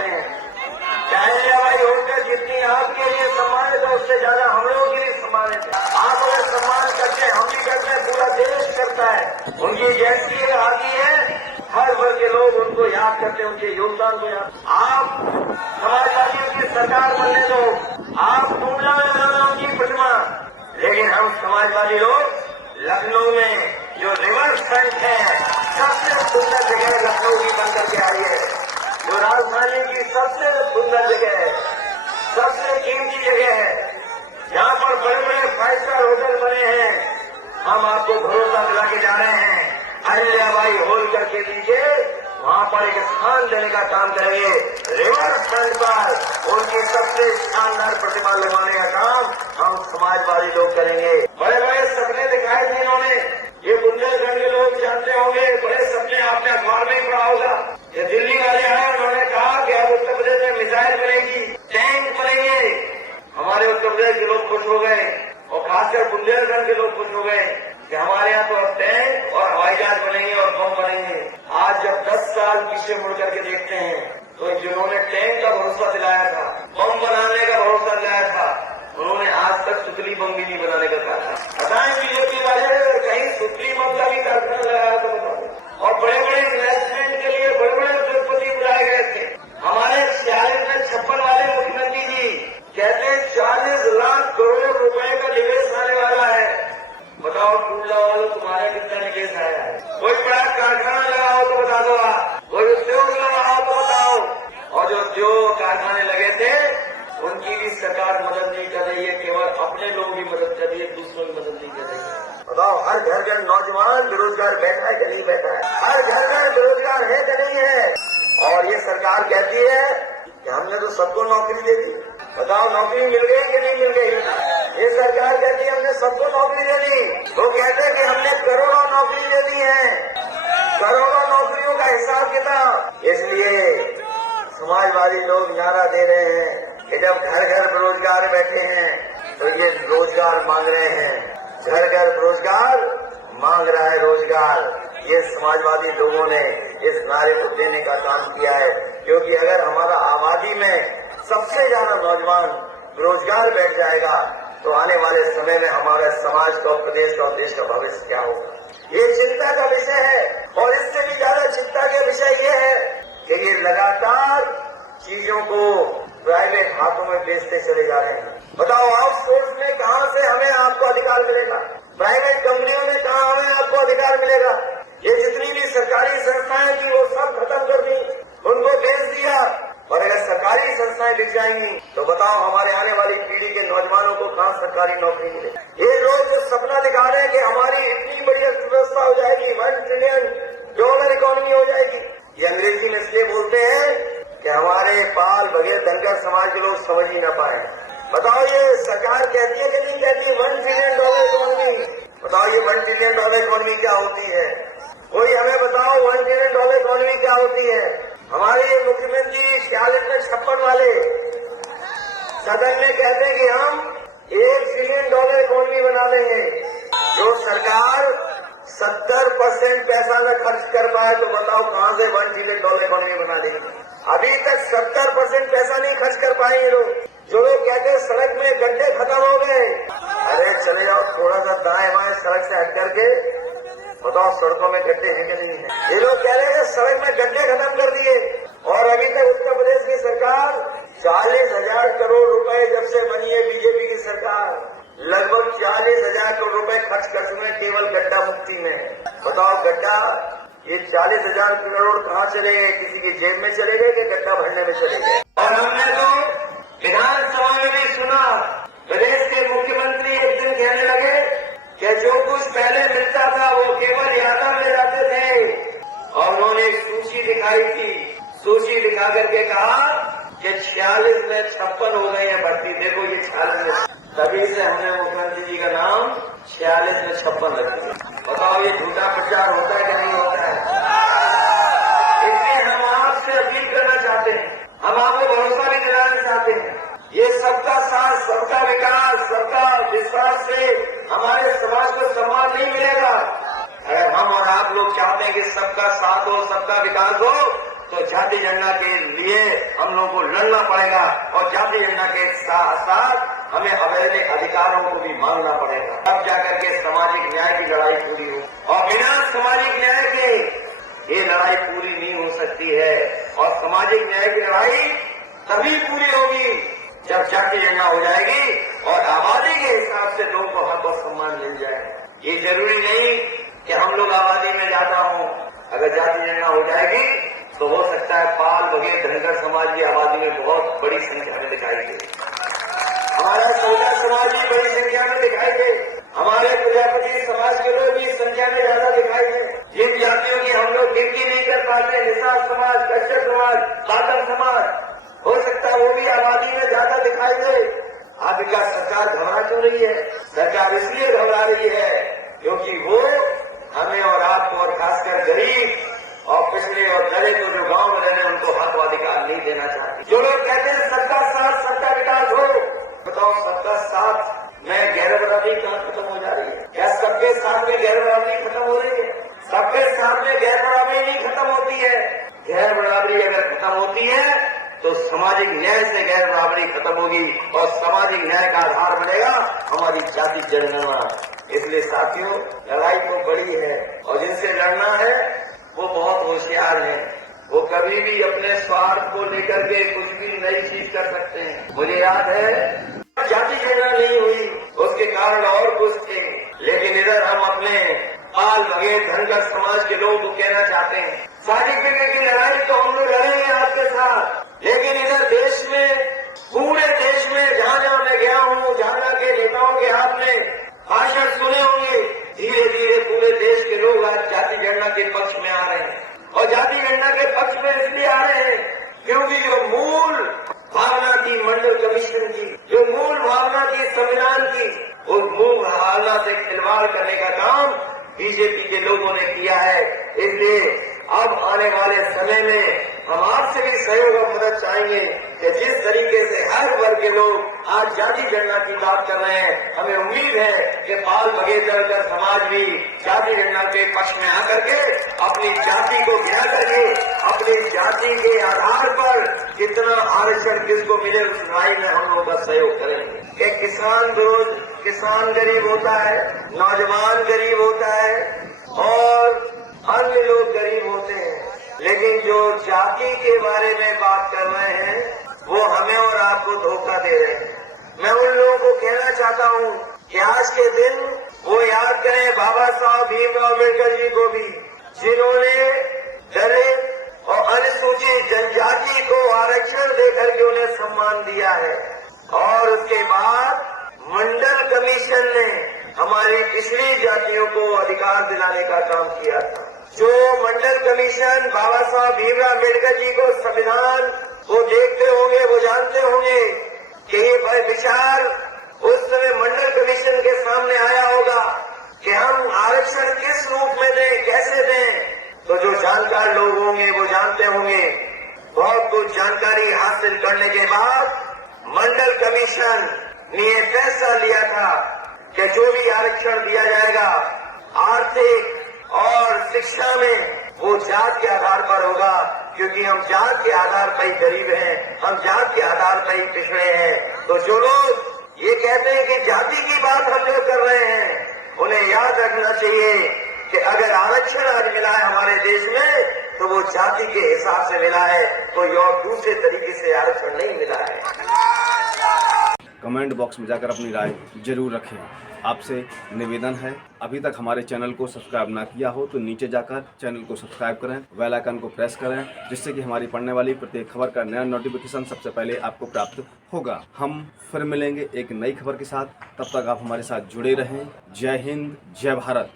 चाहते हैं। चाहे भाई होकर जितनी आपके लिए सम्मानित है उससे ज्यादा हम लोगों के लिए सम्मानित है। आप अगर सम्मान करते हैं, हम भी करते हैं, पूरा देश करता है। उनकी जयंती आती है, हर वर्ग के लोग उनको याद करते हैं, उनके योगदान को याद। आप समाजवादियों की सरकार बनने दो, आप टूटना में बनाना उनकी प्रतिमा, लेकिन हम समाजवादी लोग लखनऊ में जो रिवर फ्रंट है, सबसे सुंदर जगह लखनऊ की बन करके आई है, जो राजधानी की सबसे सुंदर जगह है, सबसे कीमती जगह है, यहाँ पर बड़े बड़े 5 स्टार होटल बने हैं। हम आपको भरोसा दिला के जा रहे हैं, अहिल्याबाई होलकर के नीचे वहाँ पर एक स्थान देने का काम करेंगे। रिवर फ्रंट पर उनकी सबसे शानदार प्रतिमा लगवाने का काम हम समाजवादी लोग करेंगे। बड़े बड़े सपने दिखाए थे इन्होंने, ये बुंदेलखंड के लोग जानते होंगे, बड़े सपने आपने अखबार में पढ़ा होगा। ये दिल्ली वाले आए, उन्होंने कहा कि अब उत्तर प्रदेश में मिसाइल बनेगी, टैंक बनेंगे। हमारे उत्तर प्रदेश के लोग खुश हो गए और खासकर बुंदेलखंड के लोग खुश हो गए कि हमारे यहाँ तो अब टैंक और हवाई जहाज बनेंगे और बम बनेंगे। आज जब 10 साल पीछे मुड़ करके देखते हैं तो जिन्होंने टैंक का भरोसा दिलाया था, बम बनाने का भरोसा दिलाया था, उन्होंने आज तक सुतली बम भी नहीं बनाने का कहा था। बताएं बीजेपी वाले कहीं सुतली बम का भी कारखाना लगाया तो बताओ। और बड़े बड़े इन्वेस्टमेंट के लिए बड़े बड़े उद्योगपति बुलाए गए थे। हमारे 46 में 56 वाले मुख्यमंत्री जी कहते हैं 40 लाख करोड़ रुपए का निवेश आने वाला है। बताओ टूडला वालों, तुम्हारा कितना निवेश आया है? कोई बड़ा कारखाना लगाओ तो बता दो, आप कोई उद्योग लगाओ तो बताओ। और जो उद्योग कारखाने लगे थे उनकी भी सरकार मदद नहीं कर रही है, केवल अपने लोग ही मदद कर रही है, दूसरों की मदद नहीं कर रही है। बताओ हर घर घर नौजवान बेरोजगार बैठा है कि नहीं बैठा है? हर घर घर बेरोजगार है कि नहीं है? और ये सरकार कहती है कि हमने तो सबको नौकरी दे दी। बताओ नौकरी मिल गई कि नहीं मिल गई? ये सरकार कहती है हमने सबको नौकरी दे दी, वो कहते हैं कि हमने करोड़ों नौकरी दे दी है, करोड़ों नौकरियों का हिसाब किताब। इसलिए समाजवादी लोग नारा दे रहे हैं कि जब घर घर बेरोजगार बैठे हैं तो ये रोजगार मांग रहे हैं, घर घर बेरोजगार मांग रहा है रोजगार। ये समाजवादी लोगों ने इस नारे को देने का काम किया है, क्योंकि अगर हमारा आबादी में सबसे ज्यादा नौजवान बेरोजगार बैठ जाएगा तो आने वाले समय में हमारे समाज का, प्रदेश का और देश का भविष्य क्या होगा? ये चिंता का विषय है। और इससे भी ज्यादा चिंता का विषय ये है कि ये लगातार चीजों को प्राइवेट हाथों में बेचते चले जा रहे हैं। बताओ आउटसोर्स में कहाँ से हमें आपको अधिकार मिलेगा? प्राइवेट कंपनियों में कहाँ हमें आपको अधिकार मिलेगा? ये जितनी भी सरकारी संस्थाएं थी वो सब खत्म कर दी, उनको बेच दिया। और अगर सरकारी संस्थाएं बिक जाएंगी तो बताओ हमारे आने वाली पीढ़ी के नौजवानों को कहाँ सरकारी नौकरी मिले? ये लोग जो सपना दिखा रहे हैं कि हमारी इतनी बड़ी अर्थव्यवस्था हो जाएगी, $1 ट्रिलियन इकोनॉमी हो जाएगी, ये अंग्रेजी में इसलिए बोलते हैं कि हमारे पाल बगैर धनगर समाज के लोग समझ ही न पाए। बताओ ये सरकार कहती है कि नहीं कहती $1 ट्रिलियन इकोनॉमी? बताओ ये $1 ट्रिलियन इकोनॉमी क्या होती है? कोई हमें बताओ $1 ट्रिलियन इकोनॉमी क्या होती है? हमारे ये मुख्यमंत्री 46 में 56 वाले सदन में कहते हैं कि हम $1 ट्रिलियन इकोनॉमी बना लेंगे। जो सरकार 70% पैसा न खर्च कर पाए तो बताओ कहाँ से $1 ट्रिलियन इकोनॉमी बना देंगे? अभी तक 70% पैसा नहीं खर्च कर पाए ये लोग। जो लोग कहते हैं सड़क में गड्ढे खत्म हो गए, अरे चले जाओ थोड़ा सा दाएं बाएं सड़क से हट करके बताओ सड़कों में गड्ढे हैं कि नहीं है? ये लोग कह रहे हैं सड़क में गड्ढे खत्म कर दिए। और अभी तक उत्तर प्रदेश की सरकार 40,000 करोड़ रुपए जब से बनी है बीजेपी की सरकार, लगभग 40,000 करोड़ रुपए खर्च कर चुके हैं केवल गड्ढा मुक्ति में। बताओ गड्ढा, ये 40,000 करोड़ कहाँ चले गए? किसी की जेब में चले गए कि गड्ढा भरने में चले गए? और हमने तो विधानसभा में भी सुना, प्रदेश के मुख्यमंत्री एक दिन कहने लगे कि जो कुछ पहले मिलता था वो केवल यादव ले जाते थे। और उन्होंने एक सूची दिखाई थी, सूची दिखा करके कहा कि 46 में 56 हो गए हैं भर्ती। देखो ये 46 में, तभी से हमने मुख्यमंत्री जी का नाम 46 में 56 रख दिया। बताओ ये झूठा प्रचार होता है कि नहीं होता है? इसलिए हम आपसे अपील करना चाहते हैं, हम आपको भरोसा भी दिलाना चाहते हैं, ये सबका साथ, सबका विकास, सबका विश्वास से हमारे समाज को सम्मान नहीं मिलेगा। अगर हम और आप लोग चाहते हैं कि सबका साथ हो, सबका विकास हो, तो जाति जनगणना के लिए हम लोगों को लड़ना पड़ेगा और जाति जनगणना के साथ साथ हमें अवैध अधिकारों को भी मांगना पड़ेगा, तब जाकर के सामाजिक न्याय की लड़ाई पूरी हो। और बिना सामाजिक न्याय के ये लड़ाई पूरी नहीं हो सकती है। और सामाजिक न्याय की लड़ाई तभी पूरी होगी जब जाति जनगणना हो जाएगी और आबादी के हिसाब से लोगों को हक और सम्मान मिल जाए। ये जरूरी नहीं कि हम लोग आबादी में ज्यादा हों। अगर जाति जनगणना हो जाएगी तो हो सकता है पाल बघेल धनगर समाज की आबादी में बहुत बड़ी संख्या में दिखाई दे, हमारा सोलर समाज भी बड़ी संख्या में दिखाई दे, हमारे प्रजापति समाज के लोग भी संख्या में ज्यादा दिखाई दे। जिन जातियों की हम लोग गिनती नहीं कर पाते, निषाद समाज, कच्चर समाज, साधन समाज, हो सकता है वो भी आबादी में ज्यादा दिखाई दे। आखिरकार सरकार घबरा क्यों रही है? सरकार इसलिए घबरा रही है क्योंकि वो हमें और आपको और खासकर गरीब और पिछड़े और दलित जो गांव में रहने उनको हक व अधिकार नहीं देना चाहती। जो लोग कहते हैं सबका साथ सबका विकास हो, बताओ सबका साथ में गैर बराबरी कहाँ खत्म हो जा रही है? क्या सबके साथ में गैर बराबरी खत्म हो रही है? सबके साथ में गैर बराबरी नहीं खत्म होती है। गैर बराबरी अगर खत्म होती है तो सामाजिक न्याय से गैर बराबरी खत्म होगी और सामाजिक न्याय का आधार बनेगा हमारी जाति जनगणना। इसलिए साथियों, लड़ाई तो बड़ी है और जिनसे लड़ना है वो बहुत होशियार हैं। वो कभी भी अपने स्वार्थ को लेकर के कुछ भी नई चीज कर सकते हैं। मुझे याद है जाति जनगणना नहीं हुई, उसके कारण और कुछ थे, लेकिन इधर हम अपने पाल बघेल धनगर समाज के लोगों को कहना चाहते हैं सार्वजनिक की लड़ाई तो हम लोग लड़ेंगे आपके साथ, लेकिन इधर देश में, पूरे देश में जहाँ जहाँ मैं गया हूँ, जहाँ के नेताओं के हाथ में भाषण सुने होंगे, धीरे धीरे पूरे देश के लोग आज जाति जनगणना के पक्ष में आ रहे हैं। और जाति जनगणना के पक्ष में इसलिए आ रहे हैं क्योंकि जो मूल भावना थी मंडल कमीशन की, जो मूल भावना थी संविधान की, उस मूल भावना से खिलवाड़ करने का काम बीजेपी के लोगों ने किया है। इसलिए अब आने वाले समय में हम आपसे भी सहयोग और मदद चाहेंगे कि जिस तरीके से हर वर्ग के लोग आज जाति जनगणना की बात कर रहे हैं, हमें उम्मीद है कि पाल बघेल धनगर समाज भी जाति जनगणना के पक्ष में आकर के अपनी जाति को गिरा करके अपनी जाति के आधार पर कितना आरक्षण किसको मिले उस लड़ाई में हम लोग का सहयोग करेंगे। एक किसान गरीब होता है, नौजवान गरीब होता है और अन्य लोग गरीब होते हैं, लेकिन जो जाति के बारे में बात कर रहे हैं वो हमें और आपको धोखा दे रहे हैं। मैं उन लोगों को कहना चाहता हूँ कि आज के दिन वो याद करें बाबा साहब भीमराव अम्बेडकर जी को भी, जिन्होंने दलित और अनुसूचित जनजाति को आरक्षण देकर के उन्हें सम्मान दिया है। और उसके बाद मंडल कमीशन ने हमारी पिछड़ी जातियों को अधिकार दिलाने का काम किया था। जो मंडल कमीशन बाबा साहब भीमराव अम्बेडकर जी को संविधान को देखते होंगे, वो जानते होंगे कि ये विचार उस समय मंडल कमीशन के सामने आया होगा कि हम आरक्षण किस रूप में दें, कैसे दें। तो जो जानकार लोग होंगे वो जानते होंगे। बहुत कुछ जानकारी हासिल करने के बाद मंडल कमीशन ने यह फैसला लिया था कि जो भी आरक्षण दिया जाएगा आर्थिक और शिक्षा में वो जात के आधार पर होगा, क्योंकि हम जात के आधार पर ही गरीब हैं, हम जात के आधार पर ही पिछड़े हैं। तो जो लोग ये कहते हैं कि जाति की बात हम लोग कर रहे हैं, उन्हें याद रखना चाहिए कि अगर आरक्षण आज मिला है हमारे देश में तो वो जाति के हिसाब से मिला है, कोई और दूसरे तरीके से आरक्षण नहीं मिला है। कमेंट बॉक्स में जाकर अपनी राय जरूर रखें। आपसे निवेदन है, अभी तक हमारे चैनल को सब्सक्राइब ना किया हो तो नीचे जाकर चैनल को सब्सक्राइब करें, बेल आइकन को प्रेस करें, जिससे कि हमारी पढ़ने वाली प्रत्येक खबर का नया नोटिफिकेशन सबसे पहले आपको प्राप्त होगा। हम फिर मिलेंगे एक नई खबर के साथ, तब तक आप हमारे साथ जुड़े रहें। जय हिंद, जय भारत।